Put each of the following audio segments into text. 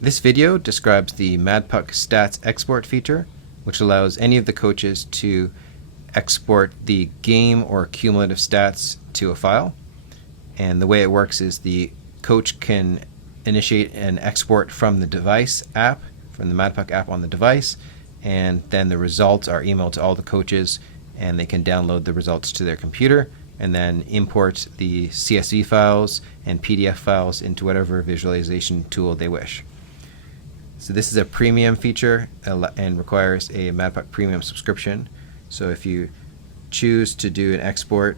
This video describes the MadPuck Stats export feature, which allows any of the coaches to export the game or cumulative stats to a file. And the way it works is the coach can initiate an export from the device app, from the MadPuck app on the device, and then the results are emailed to all the coaches, and they can download the results to their computer and then import the CSV files and PDF files into whatever visualization tool they wish. So this is a premium feature and requires a MadPuck premium subscription. So if you choose to do an export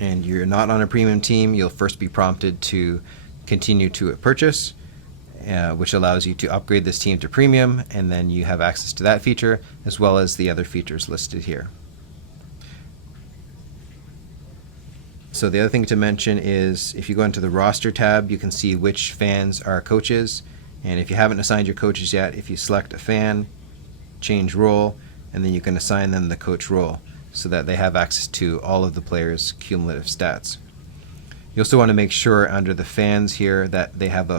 and you're not on a premium team, you'll first be prompted to continue to a purchase, which allows you to upgrade this team to premium, and then you have access to that feature as well as the other features listed here. So the other thing to mention is if you go into the roster tab, you can see which fans are coaches. And if you haven't assigned your coaches yet, if you select a fan, change role, and then you can assign them the coach role so that they have access to all of the players' cumulative stats. You also want to make sure under the fans here that they have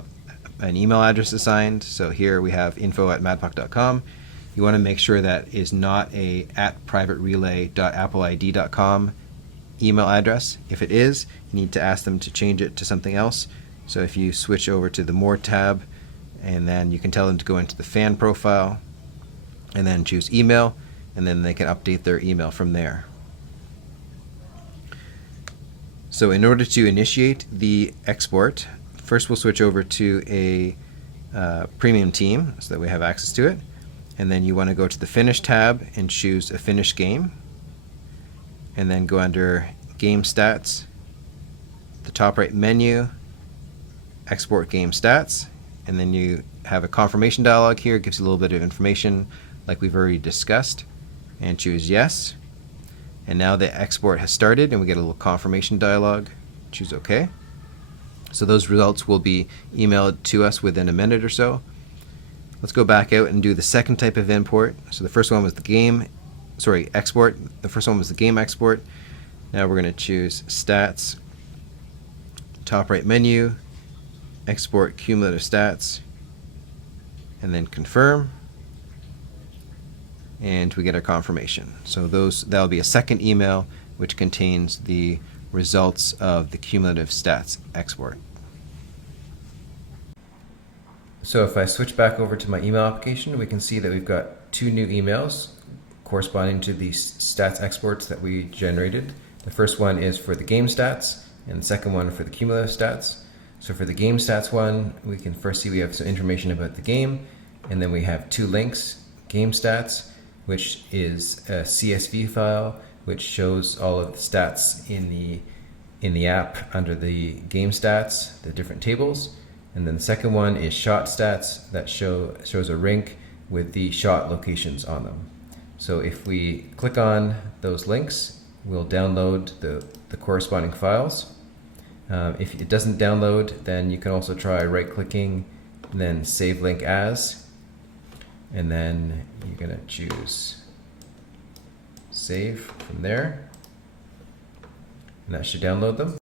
an email address assigned. So here we have info@madpuck.com. You want to make sure that is not a @privaterelay.appleid.com email address. If it is, you need to ask them to change it to something else. So if you switch over to the More tab, and then you can tell them to go into the fan profile and then choose email, and then they can update their email from there. So in order to initiate the export, first we'll switch over to a premium team so that we have access to it, and then you want to go to the Finish tab and choose a Finish game, and then go under Game Stats, the top right menu, Export Game Stats, and then you have a confirmation dialog here. It gives you a little bit of information like we've already discussed, and choose Yes. And now the export has started and we get a little confirmation dialog. Choose OK. So those results will be emailed to us within a minute or so. Let's go back out and do the second type of import. So the first one was the export. The first one was the game export. Now we're going to choose Stats, top right menu, Export Cumulative Stats, and then Confirm, and we get our confirmation. So that'll be a second email which contains the results of the cumulative stats export. So if I switch back over to my email application, we can see that we've got two new emails corresponding to the stats exports that we generated. The first one is for the game stats, and the second one for the cumulative stats. So for the game stats one, we can first see we have some information about the game, and then we have two links, game stats, which is a CSV file which shows all of the stats in the app under the game stats, the different tables. And then the second one is shot stats that shows a rink with the shot locations on them. So if we click on those links, we'll download the corresponding files. If it doesn't download, then you can also try right-clicking and then Save Link As, and then you're going to choose Save from there, and that should download them.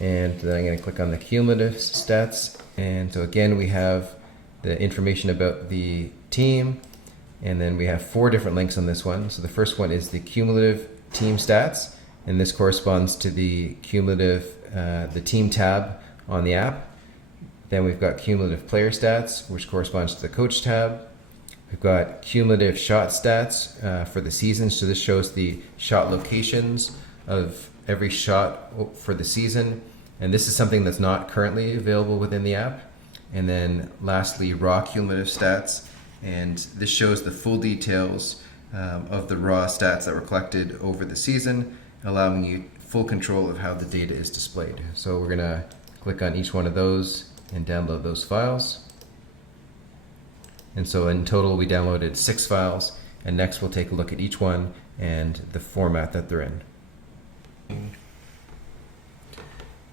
And then I'm going to click on the cumulative stats, and so again we have the information about the team, and then we have 4 different links on this one. So the first one is the cumulative team stats, and this corresponds to the cumulative the team tab on the app. Then we've got cumulative player stats, which corresponds to the coach tab. We've got cumulative shot stats for the season, so this shows the shot locations of every shot for the season, and this is something that's not currently available within the app. And then lastly, raw cumulative stats, and this shows the full details of the raw stats that were collected over the season, allowing you full control of how the data is displayed. So we're going to click on each one of those and download those files. And so in total we downloaded 6 files, and next we'll take a look at each one and the format that they're in.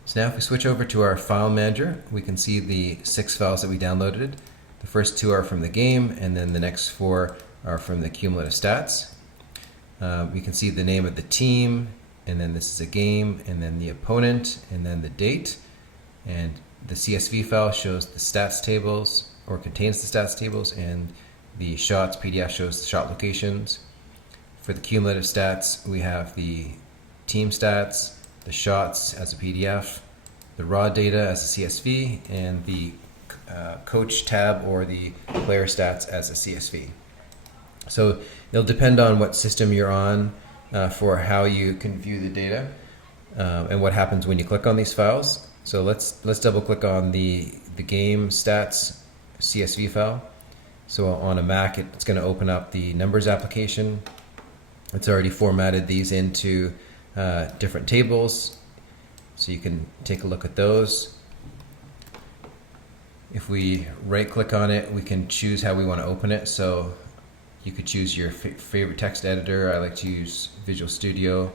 So now if we switch over to our file manager, we can see the 6 files that we downloaded. The first 2 are from the game, and then the next 4 are from the cumulative stats. We can see the name of the team, and then this is a game, and then the opponent, and then the date. And The CSV file shows the stats tables, or contains the stats tables, and the shots PDF shows the shot locations. For the cumulative stats, we have the team stats, the shots as a PDF, the raw data as a CSV, and the coach tab or the player stats as a CSV. So it'll depend on what system you're on for how you can view the data and what happens when you click on these files. So let's double click on the game stats CSV file. So on a Mac, it's going to open up the numbers application. It's already formatted these into different tables, so you can take a look at those. If we right click on it, we can choose how we want to open it. So you could choose your favorite text editor. I like to use Visual Studio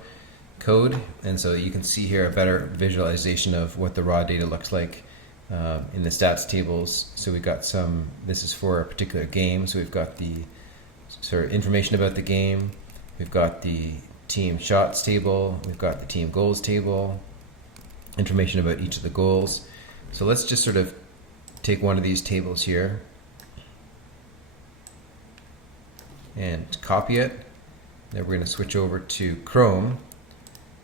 Code, and so you can see here a better visualization of what the raw data looks like in the stats tables. So we've got this is for a particular game, so we've got the sort of information about the game, we've got the team shots table, we've got the team goals table, information about each of the goals. So let's just sort of take one of these tables here and copy it. Then we're going to switch over to Chrome,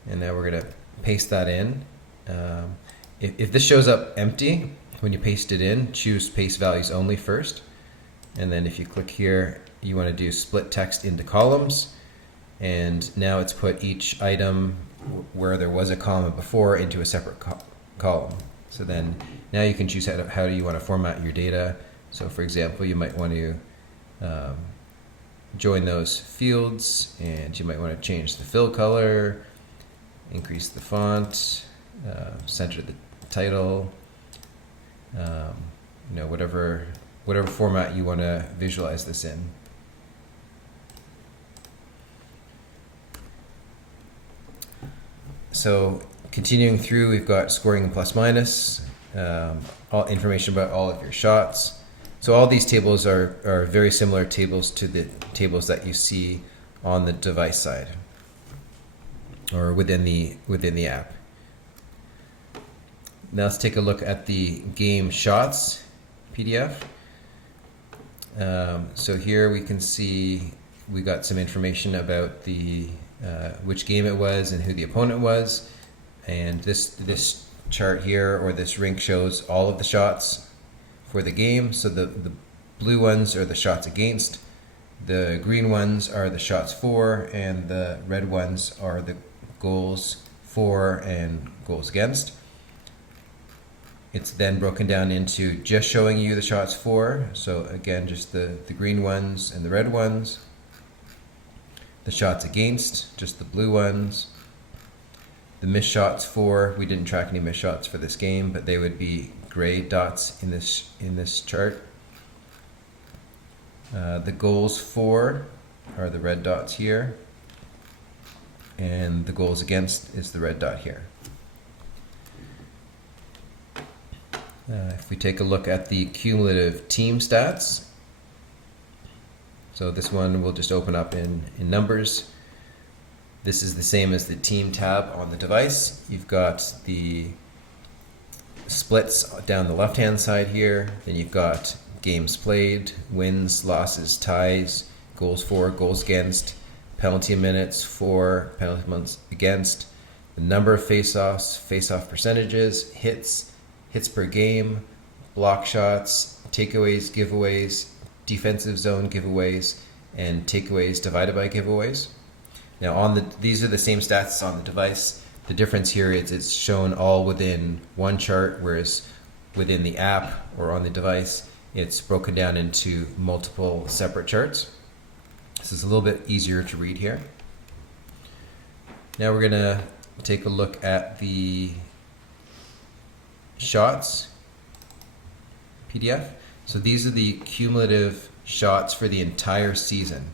and now we're going to paste that in. If this shows up empty when you paste it in, choose paste values only first, and then if you click here, you want to do split text into columns, and now it's put each item where there was a comma before into a separate column. So then now you can choose how do you want to format your data. So for example, you might want to join those fields, and you might want to change the fill color, increase the font, center the title, whatever format you want to visualize this in. So continuing through, we've got scoring and plus minus, all information about all of your shots. So all these tables are very similar tables to the tables that you see on the device side or within the app. Now let's take a look at the game shots PDF. So here we can see we got some information about the which game it was and who the opponent was, and this chart here, or this rink, shows all of the shots for the game. So the blue ones are the shots against, the green ones are the shots for, and the red ones are the goals for and goals against. It's then broken down into just showing you the shots for, so again just the green ones and the red ones. The shots against, just the blue ones. The missed shots for, we didn't track any missed shots for this game, but they would be gray dots in this chart. The goals for are the red dots here, and the goals against is the red dot here. If we take a look at the cumulative team stats, so this one will just open up in numbers. This is the same as the team tab on the device. You've got the splits down the left hand side here, then you've got games played, wins, losses, ties, goals for, goals against, penalty minutes for, penalty minutes against, the number of face-offs, face-off percentages, hits per game, block shots, takeaways, giveaways, defensive zone giveaways, and takeaways divided by giveaways. Now these are the same stats on the device. The difference here is it's shown all within one chart, whereas within the app or on the device, it's broken down into multiple separate charts. This is a little bit easier to read here. Now we're going to take a look at the shots PDF. So these are the cumulative shots for the entire season.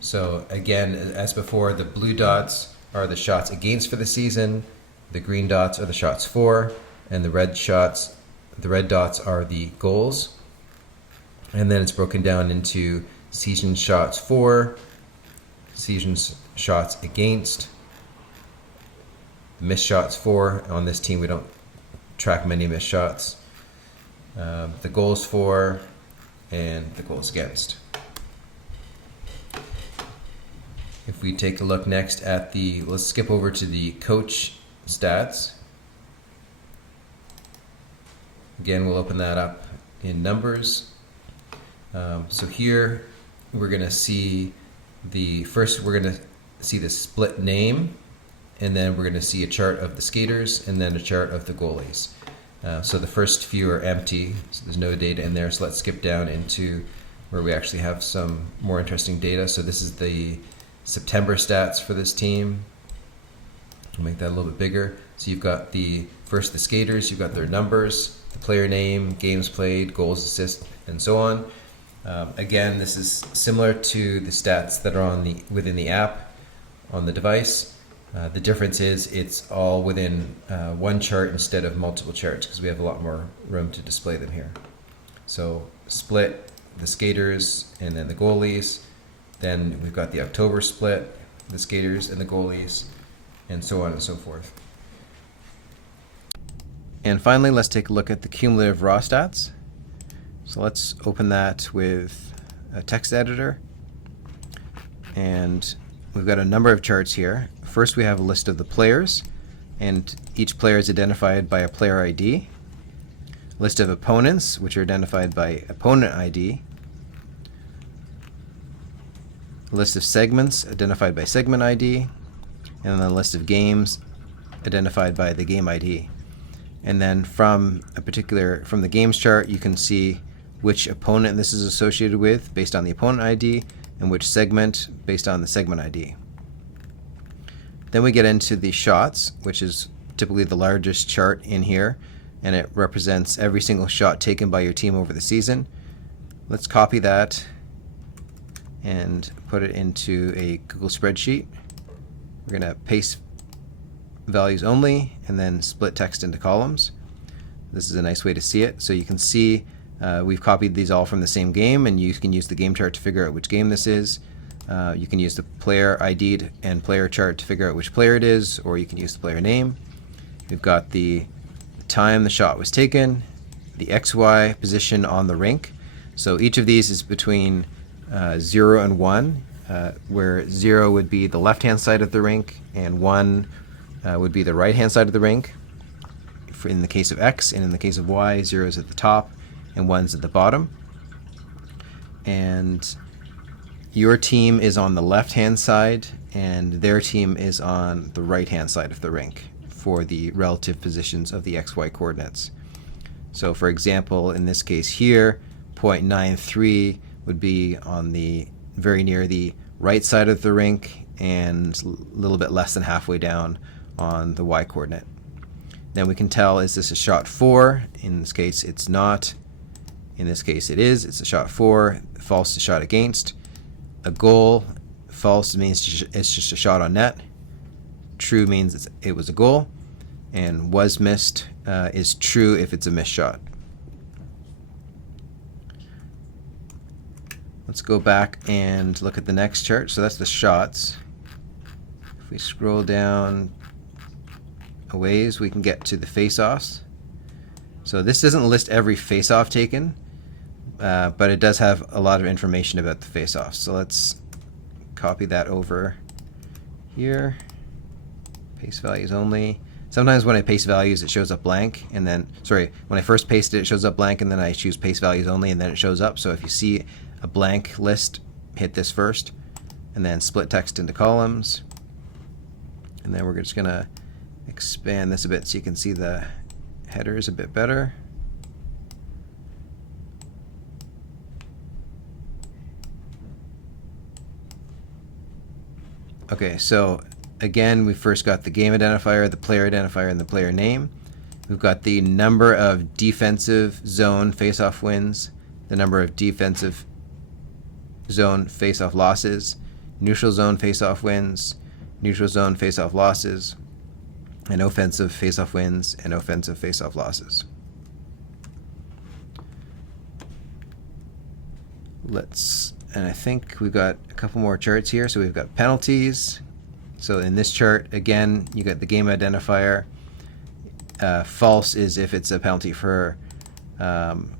So again, as before, the blue dots are the shots against for the season, the green dots are the shots for, and the red dots are the goals. And then it's broken down into season shots for, season shots against, missed shots for. On this team, we don't track many missed shots, the goals for, and the goals against. If we take a look next at let's skip over to the coach stats. Again, we'll open that up in numbers. So here we're going to see the split name, and then we're going to see a chart of the skaters and then a chart of the goalies. So the first few are empty, so there's no data in there. So let's skip down into where we actually have some more interesting data. So this is the September stats for this team. I'll make that a little bit bigger. So you've got the skaters, you've got their numbers, the player name, games played, goals, assists, and so on. Again, this is similar to the stats that are within the app on the device. The difference is it's all within one chart instead of multiple charts, because we have a lot more room to display them here. So split, the skaters, and then the goalies. Then we've got the October split, the skaters and the goalies, and so on and so forth. And finally, let's take a look at the cumulative raw stats. So let's open that with a text editor. And we've got a number of charts here. First, we have a list of the players, and each player is identified by a player ID. List of opponents, which are identified by opponent ID. A list of segments identified by segment ID, and then a list of games identified by the game ID. And then from the games chart, you can see which opponent this is associated with based on the opponent ID, and which segment based on the segment ID. Then we get into the shots, which is typically the largest chart in here, and it represents every single shot taken by your team over the season. Let's copy that and put it into a Google spreadsheet. We're going to paste values only and then split text into columns. This is a nice way to see it. So you can see we've copied these all from the same game, and you can use the game chart to figure out which game this is. You can use the player ID and player chart to figure out which player it is, or you can use the player name. We've got the time the shot was taken, the XY position on the rink. So each of these is between 0 and 1, where 0 would be the left-hand side of the rink, and 1 would be the right-hand side of the rink. In the case of X, and in the case of Y, 0 is at the top and 1's at the bottom. And your team is on the left-hand side, and their team is on the right-hand side of the rink for the relative positions of the XY coordinates. So for example, in this case here, 0.93 would be on the very near the right side of the rink, and a little bit less than halfway down on the Y coordinate. Then we can tell, is this a shot for? In this case, it's not. In this case, it is. It's a shot for. False is shot against. A goal. False means it's just a shot on net. True means it was a goal. And was missed is true if it's a missed shot. Let's go back and look at the next chart. So that's the shots. If we scroll down a ways, we can get to the face-offs. So this doesn't list every face-off taken, but it does have a lot of information about the face-offs. So let's copy that over here. Paste values only. Sometimes when I paste values, it shows up blank, and then, when I first paste it, it shows up blank, and then I choose paste values only, and then it shows up. So if you see a blank list, hit this first, and then split text into columns. And then we're just gonna expand this a bit so you can see the headers a bit better. Okay, so again, we first got the game identifier, the player identifier, and the player name. We've got the number of defensive zone face-off wins, the number of defensive zone face-off losses, neutral zone face-off wins, neutral zone face-off losses, and offensive face-off wins and offensive face-off losses. And I think we've got a couple more charts here. So we've got penalties. So in this chart, again, you got the game identifier, false is if it's a penalty for them.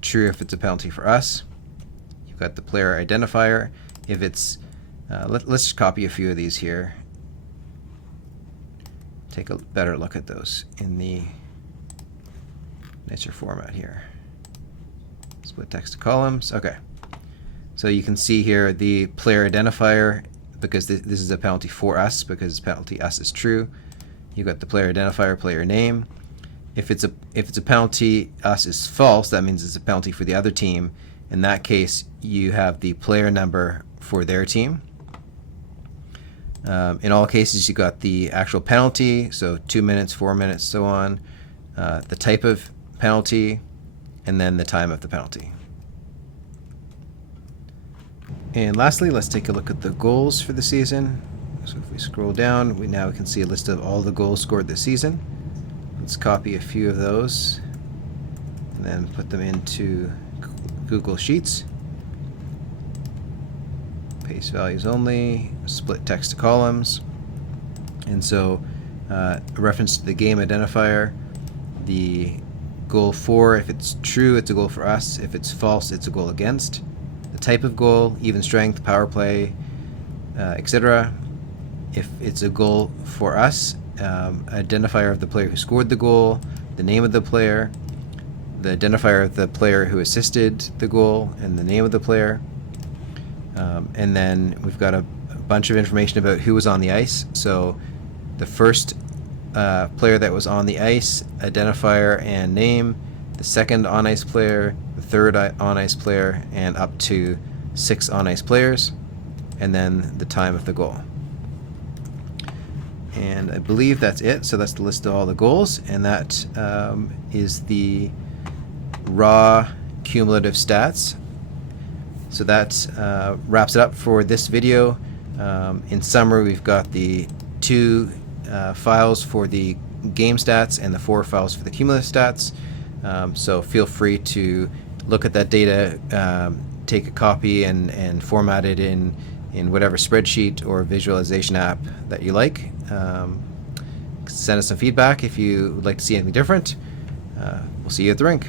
True if it's a penalty for us. You've got the player identifier. If it's let's just copy a few of these here. Take a better look at those in the nicer format here. Split text to columns. Okay. So you can see here the player identifier, because this is a penalty for us, because penalty us is true. You've got the player identifier, player name. If it's a penalty us is false, that means it's a penalty for the other team. In that case, you have the player number for their team. In all cases, you got the actual penalty, so 2 minutes, 4 minutes, so on, the type of penalty, and then the time of the penalty. And lastly, let's take a look at the goals for the season. So if we scroll down, we now can see a list of all the goals scored this season. Let's copy a few of those and then put them into Google Sheets. Paste values only, split text to columns. And so a reference to the game identifier, the goal for, if it's true, it's a goal for us. If it's false, it's a goal against. The type of goal, even strength, power play, etc. If it's a goal for us, identifier of the player who scored the goal, the name of the player, the identifier of the player who assisted the goal, and the name of the player. And then we've got a bunch of information about who was on the ice. So the first player that was on the ice, identifier and name, the second on-ice player, the third on-ice player, and up to 6 on-ice players, and then the time of the goal. And I believe that's it. So that's the list of all the goals, and that is the raw cumulative stats. So that wraps it up for this video. In summary, we've got the 2 files for the game stats and the 4 files for the cumulative stats. So feel free to look at that data, take a copy and format it in whatever spreadsheet or visualization app that you like. Send us some feedback if you would like to see anything different. We'll see you at the rink.